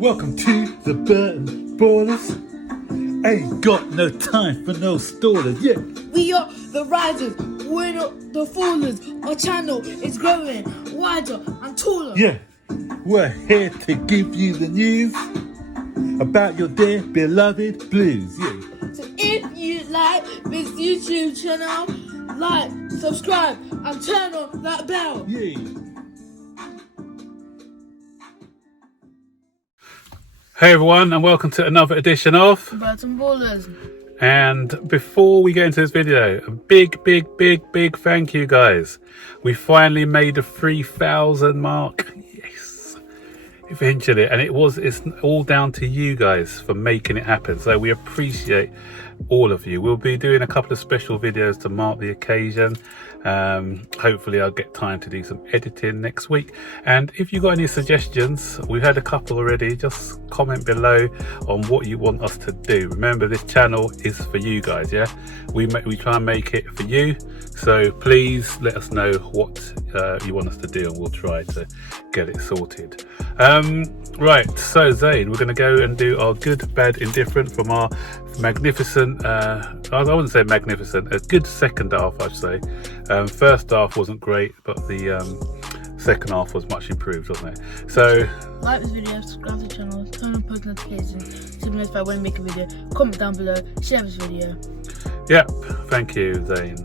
Welcome to the Burton Ballers. Ain't got no time for no stallers, yeah. We are the risers, we're not the fallers. Our channel is growing wider and taller. Yeah, we're here to give you the news about your dear beloved Blues, yeah. So if you like this YouTube channel, like, subscribe and turn on that bell. Yeah. Hey everyone, and welcome to another edition of Burton Ballers. And before we get into this video, a big thank you guys. We finally made the 3,000 mark. Yes, eventually, and it's all down to you guys for making it happen. So we appreciate all of you. We'll be doing a couple of special videos to mark the occasion. Hopefully I'll get time to do some editing next week, and if you got any suggestions, we've had a couple already, just comment below on what you want us to do. Remember, this channel is for you guys, yeah. We try and make it for you, so please let us know what you want us to do, and we'll try to get it sorted. Right, so Zane, we're going to go and do our good, bad, indifferent from our magnificent, I wouldn't say magnificent, a good second half, I'd say. First half wasn't great, but the second half was much improved, wasn't it? So Like this video, subscribe to the channel, turn on post notifications to be notified when we make a video, comment down below, share this video. Yep, thank you, Zane.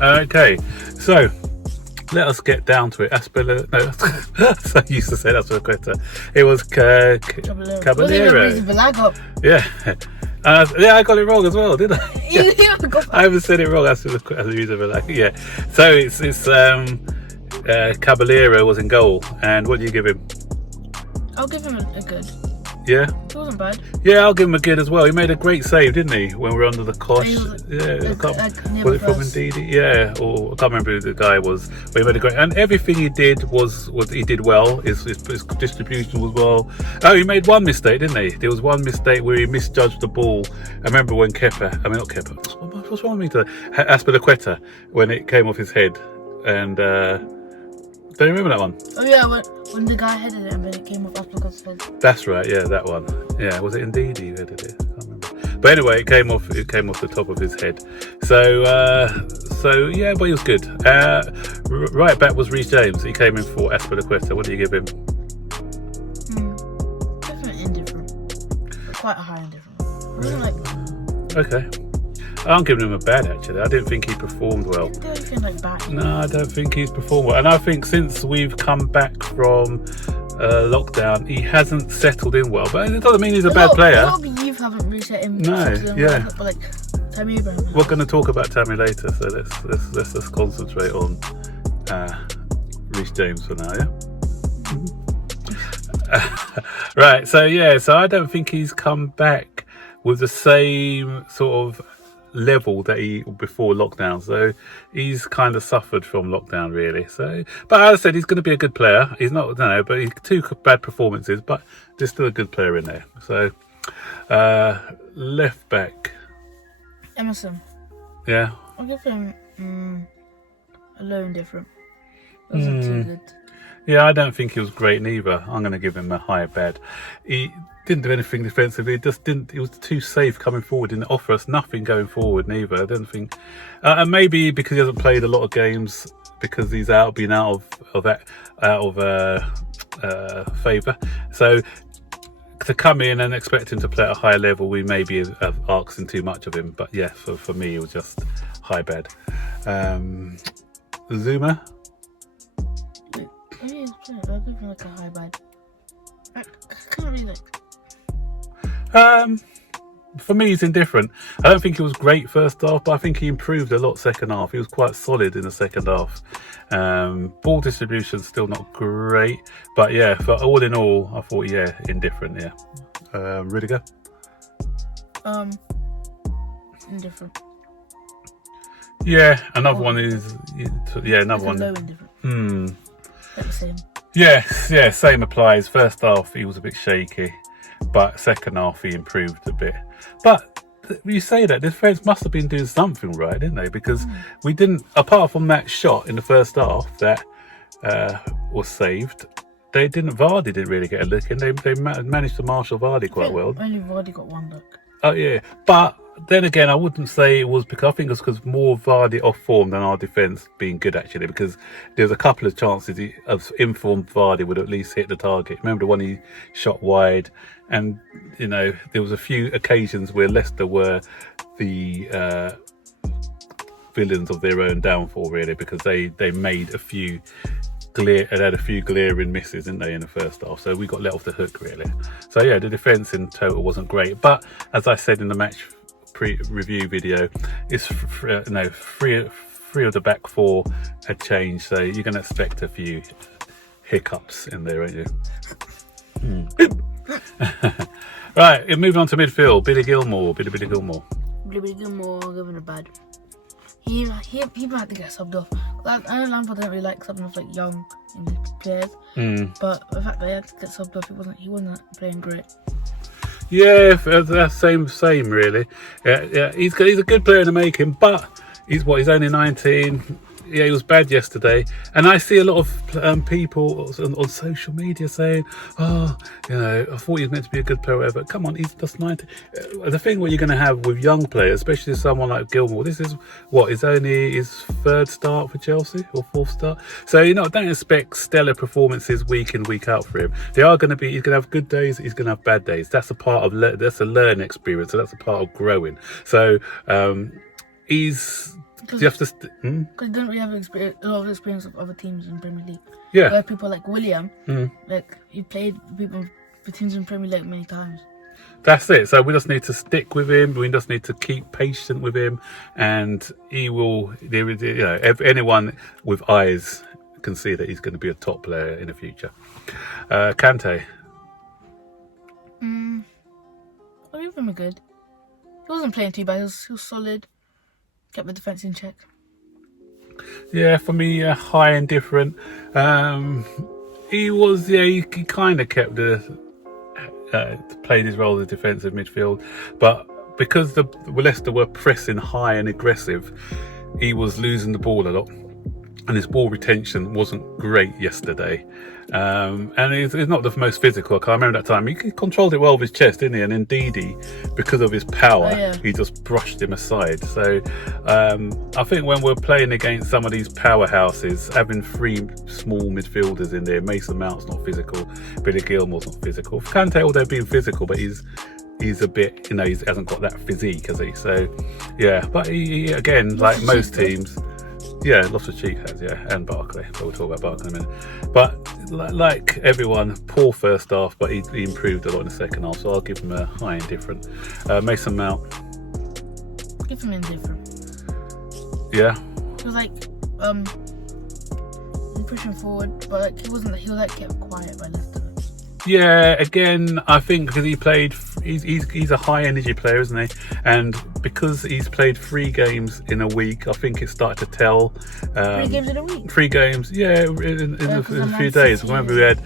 Okay, so let us get down to it. I used to say that's what it was. Caballero. Yeah. Yeah, I got it wrong as well, didn't I? Yeah. I haven't said it wrong. As a user, yeah. So it's Caballero was in goal, and what do you give him? I'll give him a good. Yeah. It wasn't bad. Yeah, I'll give him a good as well. He made a great save, didn't he? When we were under the cosh. Was it from Ndidi? Yeah, or I can't remember who the guy was. But he made a great, and everything he did was he did well. His distribution was well. Oh, he made one mistake, didn't he? There was one mistake where he misjudged the ball. I remember when what's wrong with me today? Aspilicueta, when it came off his head, and do you remember that one? Oh yeah, when the guy headed it and then it came off Aspilicueta's head. That's right, yeah, that one. Yeah, was it indeed he headed it? I can't remember. But anyway, it came off the top of his head. So yeah, but he was good. Right back was Reece James. He came in for Aspilicueta. What do you give him? Definitely indifferent. Quite a high indifferent. It wasn't like. Okay. I'm giving him a bad, actually. I didn't think he performed well. Didn't do anything like bad. No, I don't think he's performed well. And I think since we've come back from lockdown, he hasn't settled in well. But it doesn't mean he's a bad player. A lot of youth haven't reset him. No, yeah. But like Tammy Abraham. We're going to talk about Tammy later, so let's just concentrate on Reece James for now, yeah? Right, so yeah, so I don't think he's come back with the same sort of level that he before lockdown, so he's kind of suffered from lockdown, really. So, but as I said, he's going to be a good player. He's not, but he's two bad performances, but there's still a good player in there. So left back, Emerson. Yeah, I'll give him a low indifferent. It wasn't too good. Yeah, I don't think he was great neither. I'm going to give him a high bad. He didn't do anything defensively. He was too safe coming forward. Didn't offer us nothing going forward neither. I don't think, and maybe because he hasn't played a lot of games, because he's been out of favour. So to come in and expect him to play at a higher level, we maybe have asking too much of him. But yeah, for me, it was just high bad. Zuma. Maybe I'll give him like a high bad. I can't really like. For me, he's indifferent. I don't think he was great first half, but I think he improved a lot second half. He was quite solid in the second half. Ball distribution still not great, but yeah, for all in all, I thought indifferent. Yeah. Rudiger. Indifferent. Yeah, another one is another one. Low indifferent. Like the same. Yeah, same applies. First half he was a bit shaky, but second half he improved a bit. But you say that the defence must have been doing something right, didn't they? Because we didn't, apart from that shot in the first half that was saved, they didn't. Vardy didn't really get a look in. They managed to marshal Vardy quite well. Only Vardy got one look. Oh yeah, but then again, I wouldn't say it was because I think it was because more Vardy off form than our defence being good actually. Because there was a couple of chances of informed Vardy would at least hit the target. Remember the one he shot wide, and you know there was a few occasions where Leicester were the villains of their own downfall really, because they made a few glaring misses, didn't they, in the first half? So we got let off the hook really. So yeah, the defence in total wasn't great, but as I said in the match pre-review video, it's three of the back four had changed, so you're going to expect a few hiccups in there, aren't you? Right, moving on to midfield. Billy Gilmour. Billy Gilmour, giving a bad. He might have to get subbed off. I know Lampard don't really like subbing off like young English players, but the fact that he had to get subbed off, he wasn't playing great. Yeah, that's same really. Yeah, he's a good player in the making, but he's only 19. Yeah, he was bad yesterday, and I see a lot of people on social media saying, "Oh, you know, I thought he was meant to be a good player, but come on, he's just 19." The thing what you're going to have with young players, especially someone like Gilmour, this is only his third start for Chelsea or fourth start, so don't expect stellar performances week in week out for him. He's going to have good days, he's going to have bad days. That's a part of that's a learning experience, so that's a part of growing. So you have to. Because he didn't really have a lot of experience of other teams in Premier League. Yeah. Where people like William, like he played people for teams in Premier League many times. That's it. So we just need to stick with him. We just need to keep patient with him, and he will. Anyone with eyes can see that he's going to be a top player in the future. Kante. I give him a good. He wasn't playing too bad. He was solid. Kept the defence in check. Yeah, for me, high and different. He was, he kind of kept played his role as defensive midfield, but because the Leicester were pressing high and aggressive, he was losing the ball a lot, and his ball retention wasn't great yesterday. And he's not the most physical. I can't remember that time. He controlled it well with his chest, didn't he? And indeed, because of his power, he just brushed him aside. So I think when we're playing against some of these powerhouses, having three small midfielders in there, Mason Mount's not physical, Billy Gilmour's not physical. Kante, although being physical, but he's a bit, he hasn't got that physique, has he? So yeah, but he again, like most teams. Yeah, lots of cheek has, and Barkley. But we'll talk about Barkley in a minute. But like everyone, poor first half, but he improved a lot in the second half. So I'll give him a high indifferent. Mason Mount. Give him indifferent. Yeah. He was like, pushing forward, but he was kept quiet by Leicester. Yeah, again, I think because he's a high energy player, isn't he? And because he's played 3 games in a week, I think it started to tell. 3 games in a week? 3 games, yeah, in a few days. Remember, we had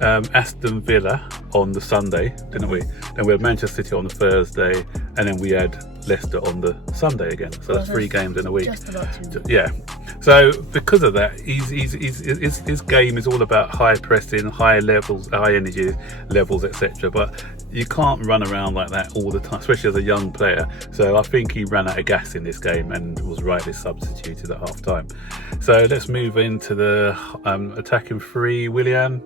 Aston Villa on the Sunday, didn't we? Then we had Manchester City on the Thursday, and then we had Leicester on the Sunday again. So that's 3 games in a week. Just about 2. Yeah. So because of that, his game is all about high pressing, high levels, high energy levels, etc. But you can't run around like that all the time, especially as a young player. So I think he ran out of gas in this game and was rightly substituted at half time. So let's move into the attacking 3. Willian.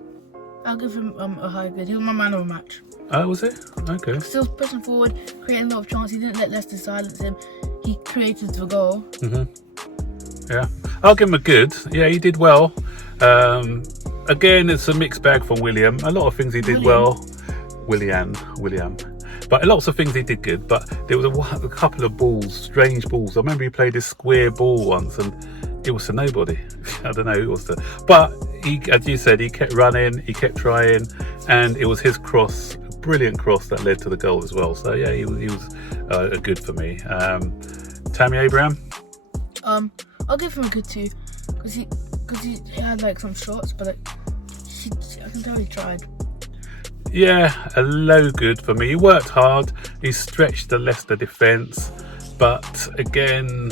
I'll give him a high good. He was my man of the match. Oh, was it? Okay. Still pushing forward, creating a lot of chances. He didn't let Leicester silence him. He created the goal. Yeah, I'll give him a good. Yeah, he did well. Again, it's a mixed bag from William. A lot of things he did well. William. But lots of things he did good. But there was a couple of balls, strange balls. I remember he played this square ball once, and it was to nobody. I don't know who it was to. But he, as you said, he kept running, he kept trying, and it was his cross, brilliant cross, that led to the goal as well. So yeah, he was a good for me. Tammy Abraham. I'll give him a good 2 because he had like some shots, but like I can tell he tried. Yeah, a low good for me. He worked hard. He stretched the Leicester defence, but again,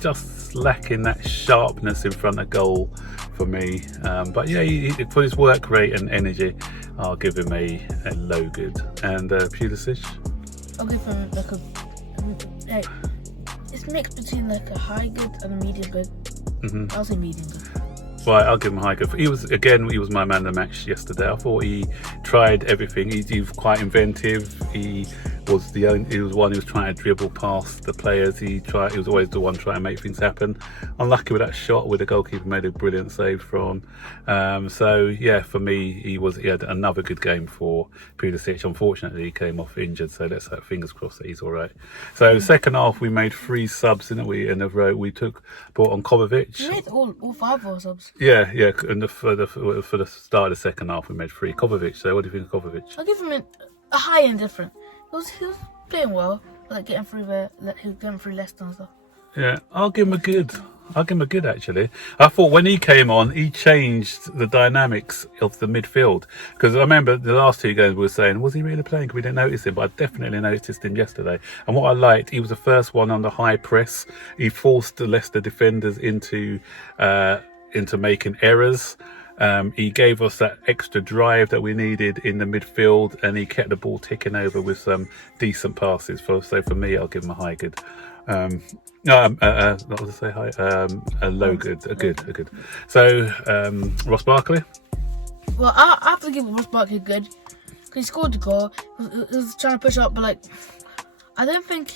just lacking that sharpness in front of goal for me. But yeah, for his work rate and energy, I'll give him a low good. And Pulisic, I'll give him like a it's mixed between like a high good and a medium good. I'll say medium good. Right, I'll give him a high good. He was my man of the match yesterday. I thought he tried everything. He was quite inventive. He was one who was trying to dribble past the players. He was always the one trying to make things happen. Unlucky with that shot, with the goalkeeper made a brilliant save from. So yeah, for me, he had another good game for Pulisic. Unfortunately, he came off injured, so let's have fingers crossed that he's all right. So second half, we made 3 subs, didn't we? In a row, we brought on Kovacic. We made all 5 of our subs. Yeah, and for the start of the second half, we made 3. Kovacic. So what do you think of Kovacic? I'll give him a high and different. He was playing well, like getting through Leicester and stuff. Yeah, I'll give him a good. Actually. I thought when he came on, he changed the dynamics of the midfield. Because I remember the last 2 games we were saying, was he really playing? Because we didn't notice him, but I definitely noticed him yesterday. And what I liked, he was the first one on the high press. He forced the Leicester defenders into making errors. He gave us that extra drive that we needed in the midfield, and he kept the ball ticking over with some decent passes. So for me, I'll give him a high good. Not to say high, a low good, a good. So Ross Barkley. Well, I have to give Ross Barkley a good because he scored the goal. He was trying to push up, but like I don't think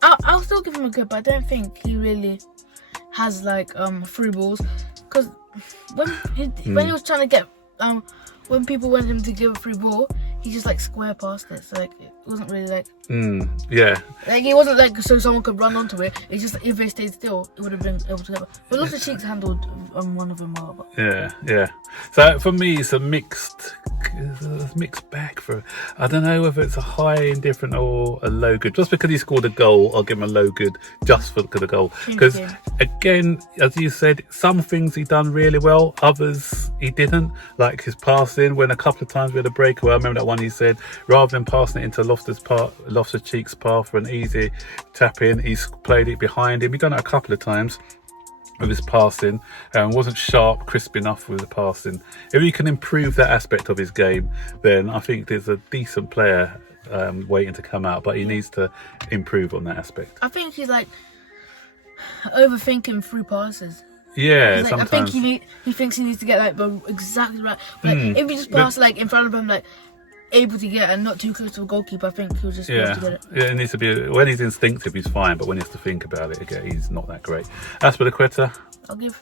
I'll still give him a good, but I don't think he really has like through balls because. When he was trying to get when people wanted him to give a free ball, he just like square past it. So like it wasn't really like like it wasn't like so someone could run onto it. It's just if they stayed still, it would have been able to get. But lots of Cheeks handled one of them well. But. Yeah. So for me, it's a mixed bag. I don't know whether it's a high indifferent or a low good. Just because he scored a goal, I'll give him a low good just for the goal. Because again, as you said, some things he done really well, others he didn't. Like his passing, when a couple of times we had a breakaway. I remember that one he said, rather than passing it into Loftus-Cheek's path for an easy tap in, he's played it behind him. He done it a couple of times with his passing, wasn't sharp, crisp enough with the passing. If he can improve that aspect of his game, then I think there's a decent player waiting to come out, but he needs to improve on that aspect. I think he's like overthinking through passes. Yeah, like, I think he thinks he needs to get like exactly right. But like, if he just pass like in front of him, like able to get and not too close to a goalkeeper, I think he'll just be able to get it. Yeah, it needs to be when he's instinctive, he's fine, but when he has to think about it again, he's not that great. As for the Quetta, I'll give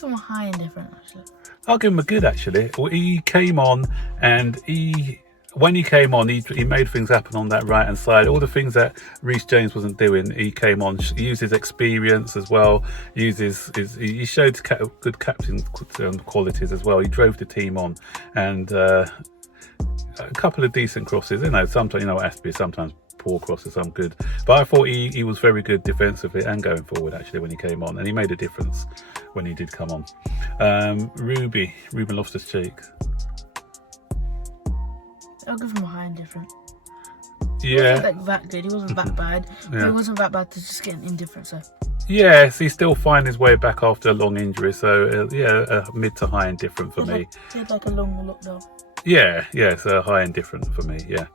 him a high indifferent actually. I'll give him a good actually. Well, he came on and when he came on, he made things happen on that right hand side. All the things that Reece James wasn't doing, he came on. He used his experience as well. He showed good captain qualities as well. He drove the team on, and a couple of decent crosses. Sometimes it has to be sometimes poor crosses, some good. But I thought he was very good defensively and going forward actually when he came on, and he made a difference when he did come on. Ruben Loftus-Cheek. I'll give him a high indifferent. Yeah. He wasn't like that good. He wasn't that bad. But he wasn't that bad to just get indifferent. So. Yes, he's still finding his way back after a long injury. So mid to high indifferent for me. He had like a long lockdown. Yeah, so high indifferent for me. Yeah.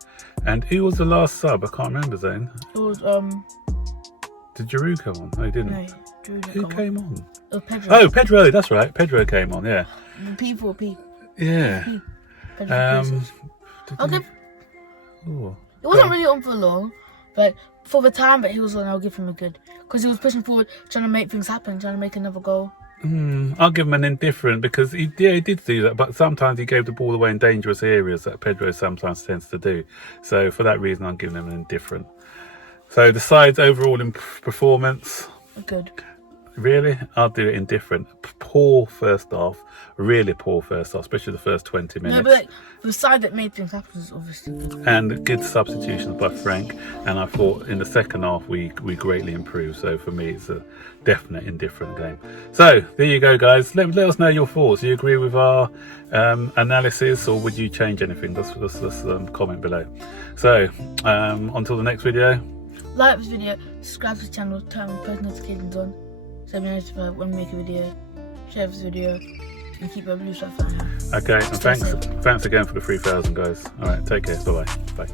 And who was the last sub? I can't remember, Zane. It was Did Giroud come on? No, he didn't. No, Giroud Who came on? It was Pedro. Oh, Pedro. That's right. Pedro came on. Yeah. P4P. Yeah. Pedro I'll give. Ooh, it wasn't really on for long, but for the time that he was on, I'll give him a good because he was pushing forward, trying to make things happen, trying to make another goal. I'll give him an indifferent because he did do that, but sometimes he gave the ball away in dangerous areas that Pedro sometimes tends to do. So for that reason, I'm giving him an indifferent. So the side's overall performance. Good. Really? I'll do it indifferent. Poor first half. Really poor first half, especially the first 20 minutes. No, but like, the side that made things happen is obviously good. And good substitutions by Frank. And I thought in the second half we greatly improved. So for me, it's a definite indifferent game. So there you go, guys. Let us know your thoughts. Do you agree with our analysis, or would you change anything? Just comment below. So until the next video. Like this video, subscribe to the channel, turn post notifications on. so be notified when we make a video. Share this video and keep our blue stuff out. Okay, and thanks again for the 3,000 guys. All right, take care. Bye.